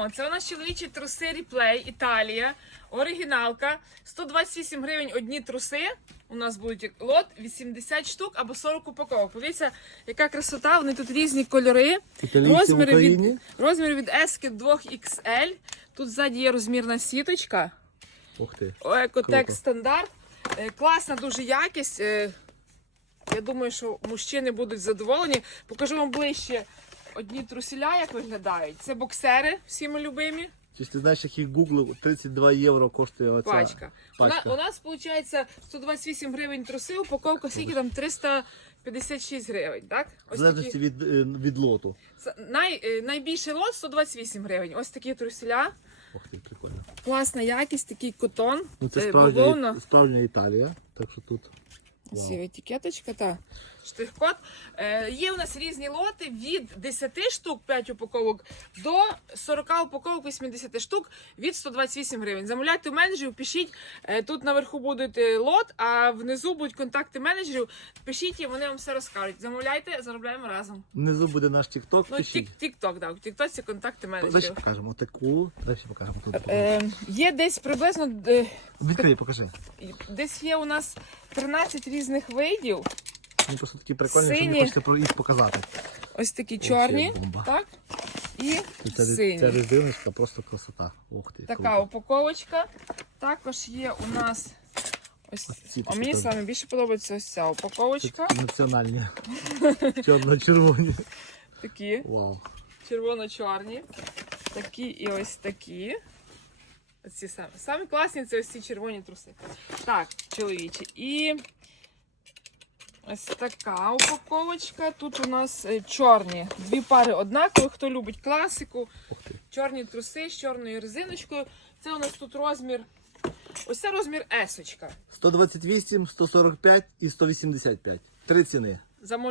О, це у нас чоловічі труси Replay Італія. Оригіналка. 128 гривень одні труси. У нас будуть лот 80 штук або 40 упаковок. Подивіться, яка красота. Вони тут різні кольори. Розміри від, розміри від S 2XL. Тут ззаді є розмірна сіточка. Ух ти. Екотек стандарт. Е, Класна дуже якість. Е, Я думаю, що мужчини будуть задоволені. Покажу вам ближче одні трусіля, як виглядають. Це боксери, всі ми любимі. Чи ти знаєш, який гуглив 32 євро коштує оця Пачка. Пачка. у нас виходить 128 гривень труси, упаковка скільки там 356 гривень. Так? В залежності від, е, від лоту. Це Най, е, найбільший лот 128 гривень. Ось такі трусіля. Ух ти, прикольно. Класна якість, такий котон. Ну це е, справжня, бавовна. справжня Італія, так що тут. Є етикеточка та штрих-код. Е, є у нас різні лоти від 10 штук 5 упаковок до 40 упаковок 80 штук від 128 гривень. Замовляйте у менеджерів, пишіть. Е, тут наверху буде е, лот, а внизу будуть контакти менеджерів. Пишіть їм, вони вам все розкажуть. Замовляйте, заробляємо разом. Внизу буде наш тікток. Ну, тік, тік-ток, да. В тіктоці контакти менеджерів. покажемо таку. Давай покажемо тут. Е, є десь приблизно е, Відкрий, покажи. десь є у нас 13 різних видів. Вони просто такі прикольні, що Сині. мені хочеться про їх показати. Ось такі Ось чорні, бомба. так? І ця, сині. ця резиночка просто красота. Ух ти. Така круто. упаковочка. Також є у нас ось. Ці А мені саме більше подобається ось ця упаковочка. Це національні. Чорно-червоні. Такі Вау. червоно-чорні. Такі і ось такі. Ці самі. Самі класні це ось ці червоні труси. Так, чоловічі. І ось така упаковочка. Тут у нас е, чорні. Дві пари однакові. Хто любить класику. Чорні труси з чорною резиночкою. Це у нас тут розмір. Ось це розмір есочка. 128, 145 і 185. Три ціни. Замовляйте.